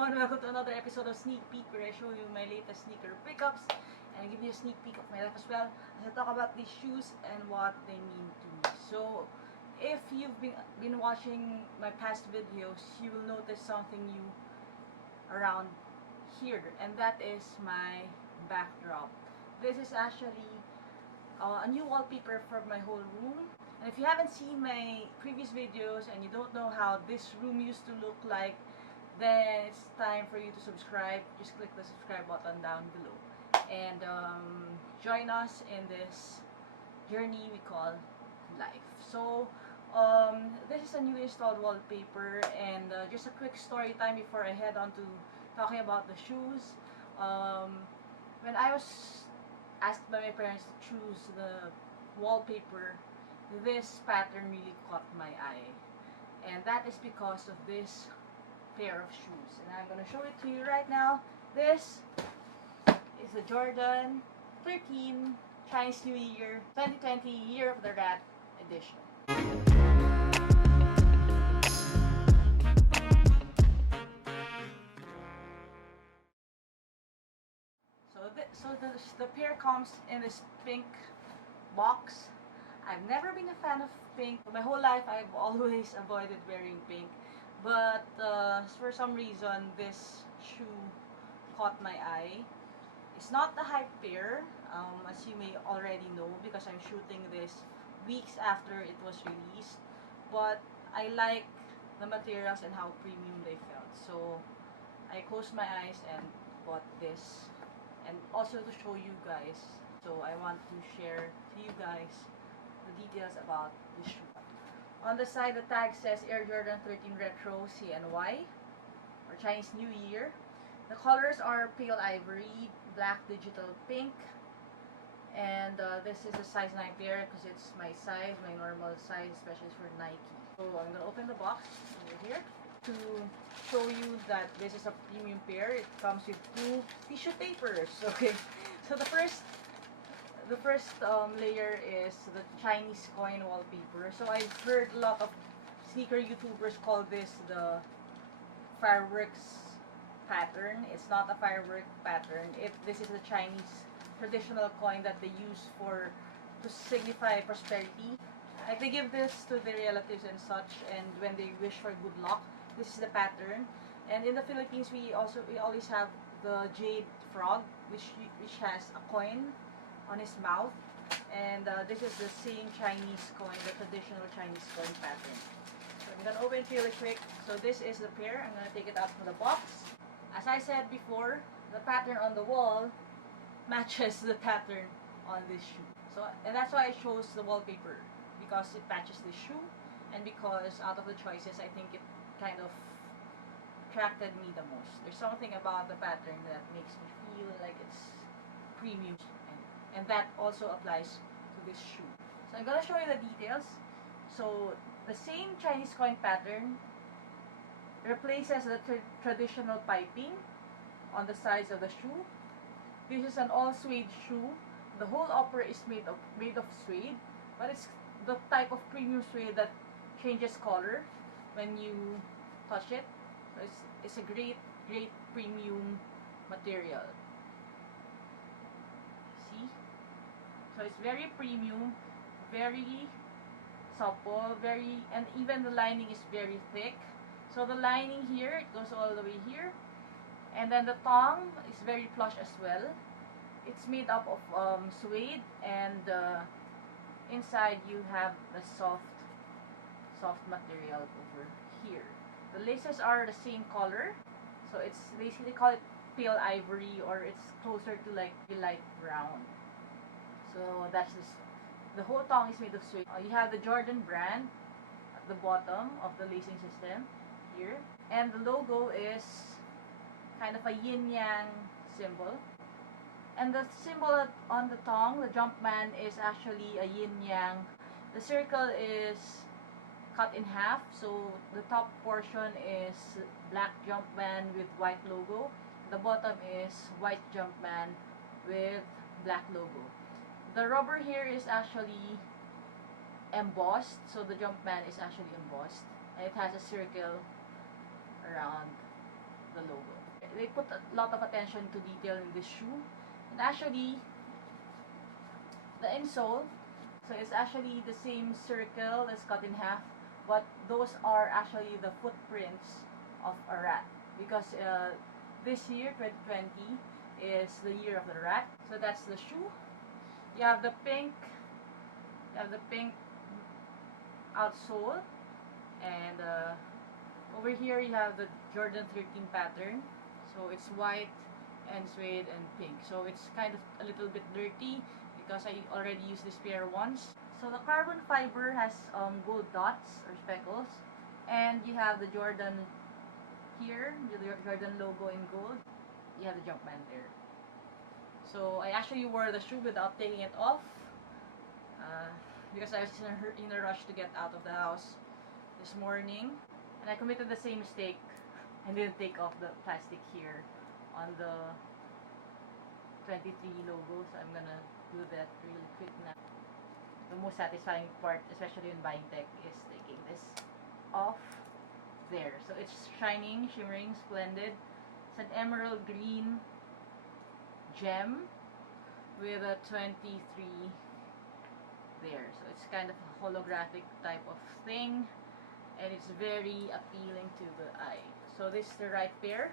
everyone, welcome to another episode of Sneak Peek, where I show you my latest sneaker pickups and I give you a sneak peek of my life as well as I talk about these shoes and what they mean to me. So if you've been watching my past videos, you will notice something new around here, and that is my backdrop. This is actually a new wallpaper for my whole room. And if you haven't seen my previous videos and you don't know how this room used to look like, then it's time for you to subscribe. Just click the subscribe button down below and join us in this journey we call life. So this is a new installed wallpaper, and just a quick story time before I head on to talking about the shoes. When I was asked by my parents to choose the wallpaper, this pattern really caught my eye, and that is because of this pair of shoes, and I'm gonna show it to you right now. This is the Jordan 13 Chinese New Year 2020 Year of the Rat edition. So the pair comes in this pink box. I've never been a fan of pink. My whole life I've always avoided wearing pink. But for some reason this shoe caught my eye. It's not the hype pair, as you may already know, because I'm shooting this weeks after it was released. But I like the materials and how premium they felt. So I closed my eyes and bought this. And also to show you guys. So I want to share to you guys the details about this shoe. On the side, the tag says Air Jordan 13 Retro CNY, or Chinese New Year. The colors are pale ivory, black, digital pink, and this is a size 9 pair because it's my size, my normal size, especially for Nike. So I'm gonna open the box over here to show you that this is a premium pair. It comes with 2 tissue papers. Okay, so the first layer is the Chinese coin wallpaper. So I've heard a lot of sneaker YouTubers call this the fireworks pattern. It's not a firework pattern. This is the Chinese traditional coin that they use to signify prosperity. Like they give this to their relatives and such, and when they wish for good luck, this is the pattern. And in the Philippines, we always have the jade frog, which has a coin on his mouth, and this is the same Chinese coin, the traditional Chinese coin pattern. So I'm gonna open it really quick. So this is the pair. I'm gonna take it out from the box. As I said before, the pattern on the wall matches the pattern on this shoe. So, and that's why I chose the wallpaper, because it matches the shoe, and because out of the choices, I think it kind of attracted me the most. There's something about the pattern that makes me feel like it's premium, and that also applies to this shoe. So I'm gonna show you the details. So the same Chinese coin pattern replaces the traditional piping on the sides of the shoe. This is an all suede shoe. The whole upper is made of suede, but it's the type of premium suede that changes color when you touch it. So it's a great premium material. See? So it's very premium, very supple, and even the lining is very thick. So the lining here, it goes all the way here, and then the tongue is very plush as well. It's made up of suede, and inside you have the soft material over here. The laces are the same color, so it's basically call it pale ivory, or it's closer to like light brown. So that's this. The whole tongue is made of suede. You have the Jordan brand at the bottom of the lacing system here, and the logo is kind of a yin-yang symbol. And the symbol on the tongue, the Jumpman, is actually a yin-yang. The circle is cut in half, so the top portion is black Jumpman with white logo. The bottom is white Jumpman with black logo. The rubber here is actually embossed, so the Jumpman is actually embossed, and it has a circle around the logo. They put a lot of attention to detail in this shoe. And actually, the insole, so it's actually the same circle that's cut in half, but those are actually the footprints of a rat. Because this year, 2020, is the year of the rat. So that's the shoe. You have the pink outsole, and over here you have the Jordan 13 pattern. So it's white and suede and pink. So it's kind of a little bit dirty because I already used this pair once. So the carbon fiber has gold dots or speckles, and you have the Jordan here, the Jordan logo in gold. You have the Jumpman there. So I actually wore the shoe without taking it off because I was in a rush to get out of the house this morning, and I committed the same mistake and didn't take off the plastic here on the 23 logo. So I'm gonna do that really quick now. The most satisfying part, especially in buying tech, is taking this off there. So it's shining, shimmering, splendid. It's an emerald green gem with a 23 there. So it's kind of a holographic type of thing, and it's very appealing to the eye. So this is the right pair.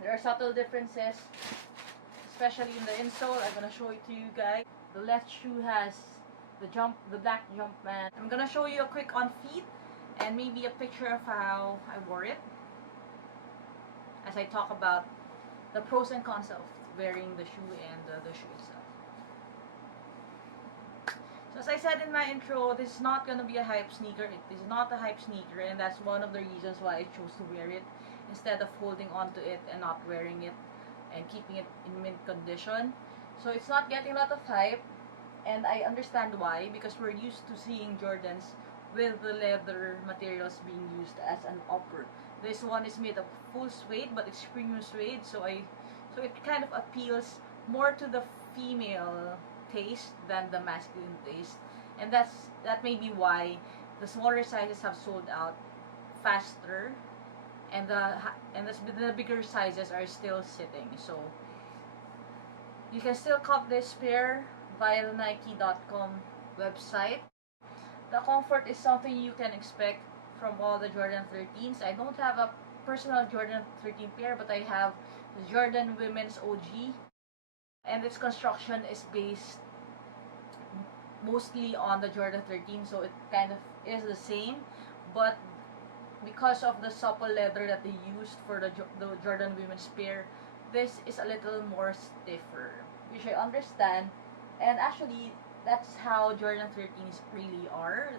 There are subtle differences, especially in the insole. I'm gonna show it to you guys. The left shoe has the black Jumpman. I'm gonna show you a quick on feet and maybe a picture of how I wore it as I talk about the pros and cons of wearing the shoe and the shoe itself. So as I said in my intro, this is not gonna be a hype sneaker. It is not a hype sneaker, and that's one of the reasons why I chose to wear it instead of holding on to it and not wearing it and keeping it in mint condition. So it's not getting a lot of hype, and I understand why, because we're used to seeing Jordans with the leather materials being used as an upper. This one is made of full suede, but it's premium suede, so it kind of appeals more to the female taste than the masculine taste, and that may be why the smaller sizes have sold out faster, and the bigger sizes are still sitting. So you can still cop this pair via the Nike.com website. The comfort is something you can expect from all the Jordan 13s. I don't have a personal Jordan 13 pair, but I have the Jordan Women's OG, and its construction is based mostly on the Jordan 13, so it kind of is the same, but because of the supple leather that they used for the Jordan Women's pair, this is a little more stiffer, which I understand, and actually that's how Jordan 13s really are.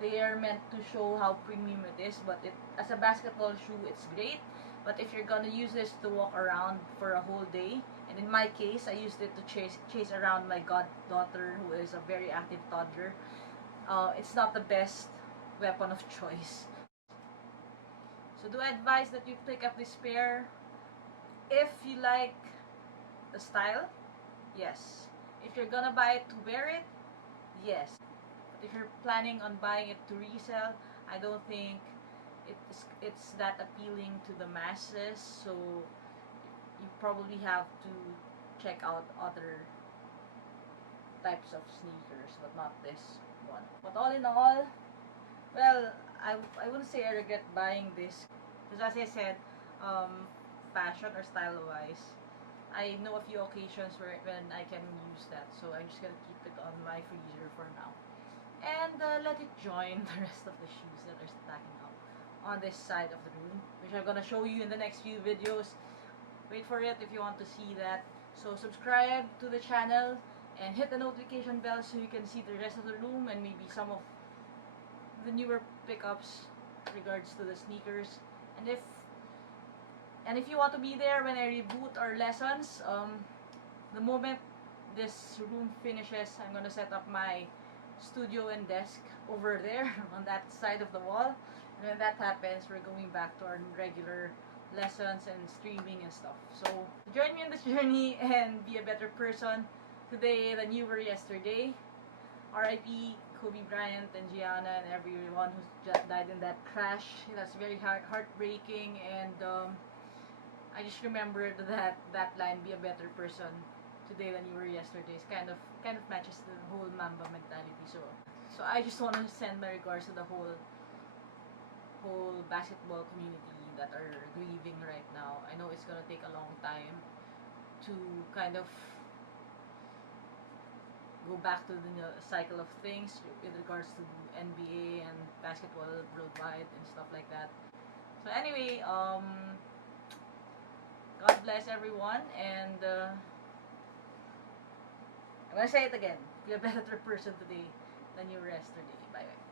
They are meant to show how premium it is, but as a basketball shoe, it's great. But if you're gonna use this to walk around for a whole day, and in my case, I used it to chase around my goddaughter, who is a very active toddler, it's not the best weapon of choice. So do I advise that you pick up this pair if you like the style? Yes. If you're gonna buy it to wear it, yes. But if you're planning on buying it to resell, I don't think it's that appealing to the masses, so you probably have to check out other types of sneakers, but not this one. But all in all, well, I wouldn't say I regret buying this, because as I said, fashion or style wise, I know a few occasions when I can use that, so I'm just gonna keep it on my freezer for now, and let it join the rest of the shoes that are stacking up on this side of the room, which I'm gonna show you in the next few videos. Wait for it if you want to see that. So subscribe to the channel and hit the notification bell so you can see the rest of the room and maybe some of the newer pickups regards to the sneakers. And if you want to be there when I reboot our lessons, the moment this room finishes, I'm gonna set up my studio and desk over there on that side of the wall. And when that happens, we're going back to our regular lessons and streaming and stuff. So join me in this journey and be a better person today than you were yesterday. R.I.P. Kobe Bryant and Gianna and everyone who's just died in that crash. That's very heartbreaking, and I just remembered that line, "Be a better person today than you were yesterday," is kind of matches the whole Mamba mentality. So I just want to send my regards to the whole basketball community that are grieving right now. I know it's gonna take a long time to kind of go back to the cycle of things with regards to NBA and basketball worldwide and stuff like that. So anyway, God bless everyone, and I'm gonna say it again: be a better person today than you were yesterday. Bye bye.